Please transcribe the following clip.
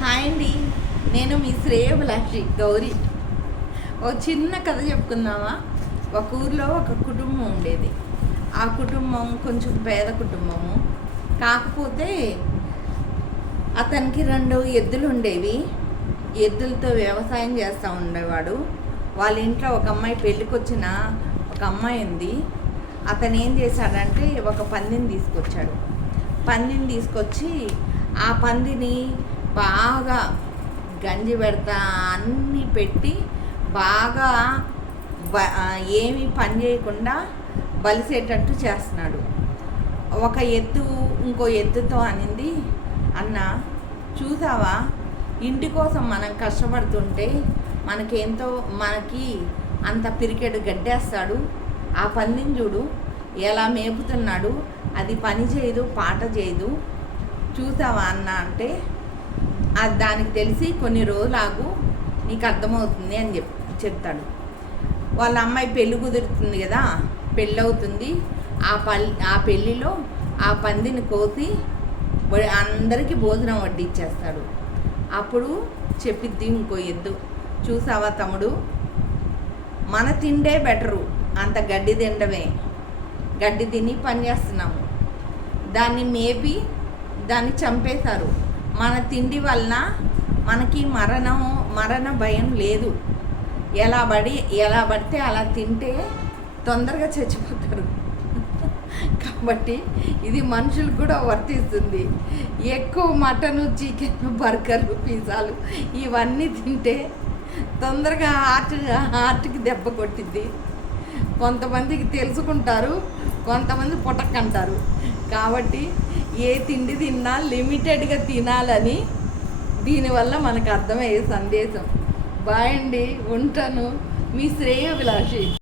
Hi అండి, నేను మీ శ్రేయోభిలాషి గౌరీ. ఒక చిన్న కథ చెప్పుకుందామా. ఒక ఊర్లో ఒక కుటుంబం ఉండేది. ఆ కుటుంబం కొంచెం పేద కుటుంబము. కాకపోతే అతనికి 2 ఎద్దులు ఉండేవి. ఎద్దులతో వ్యవసాయం చేస్తూ ఉండేవాడు. వాళ్ళ ఇంట్లో ఒక అమ్మాయి పెళ్ళికి వచ్చిన ఒక అమ్మాయి ఉంది. అతను ఏం చేశాడంటే ఒక పందిని తీసుకొచ్చాడు. పందిని తీసుకొచ్చి ఆ పందిని బాగా గంజి పెడతా అన్నీ పెట్టి బాగా ఏమీ పని చేయకుండా బలిసేటట్టు చేస్తున్నాడు. ఒక ఎద్దు ఇంకో ఎద్దుతో అనింది, అన్న చూసావా, ఇంటి కోసం మనం కష్టపడుతుంటే మనకి అంత పిరికెడు గడ్డేస్తాడు. ఆ పందిని చూడు ఎలా మేపుతున్నాడు, అది పని చేయదు, పాట చేయదు, చూసావా అన్న అంటే దానికి తెలిసి కొన్ని రోజులాగు నీకు అర్థమవుతుంది అని చెప్తాడు. వాళ్ళ అమ్మాయి పెళ్ళి కుదురుతుంది కదా, పెళ్ళి అవుతుంది. ఆ పెళ్ళిలో ఆ పందిని కోసి అందరికీ భోజనం వడ్డిచ్చేస్తాడు. అప్పుడు చెప్పిద్ది ఇంకో ఎద్దు, చూసావా తమ్ముడు, మన తిండే బెటరు, అంత గడ్డి తినడమే, గడ్డి తిని పని చేస్తున్నాము, దాన్ని మేపి దాన్ని చంపేశారు. మన తిండి వలన మనకి మరణ భయం లేదు. ఎలా పడితే అలా తింటే తొందరగా చచ్చిపోతారు. కాబట్టి ఇది మనుషులకు కూడా వర్తిస్తుంది. ఎక్కువ మటను, చికెన్, బర్గర్లు, పిజ్జాలు ఇవన్నీ తింటే తొందరగా హార్ట్కి దెబ్బ కొట్టిద్ది. కొంతమందికి తెలుసుకుంటారు, కొంతమంది పుటక్కంటారు. కాబట్టి ఏ తిండి తిన్నా లిమిటెడ్గా తినాలని దీనివల్ల మనకు అర్థమయ్యే సందేశం. బాయ్ అండి, ఉంటాను. మీ శ్రేయోభిలాషి.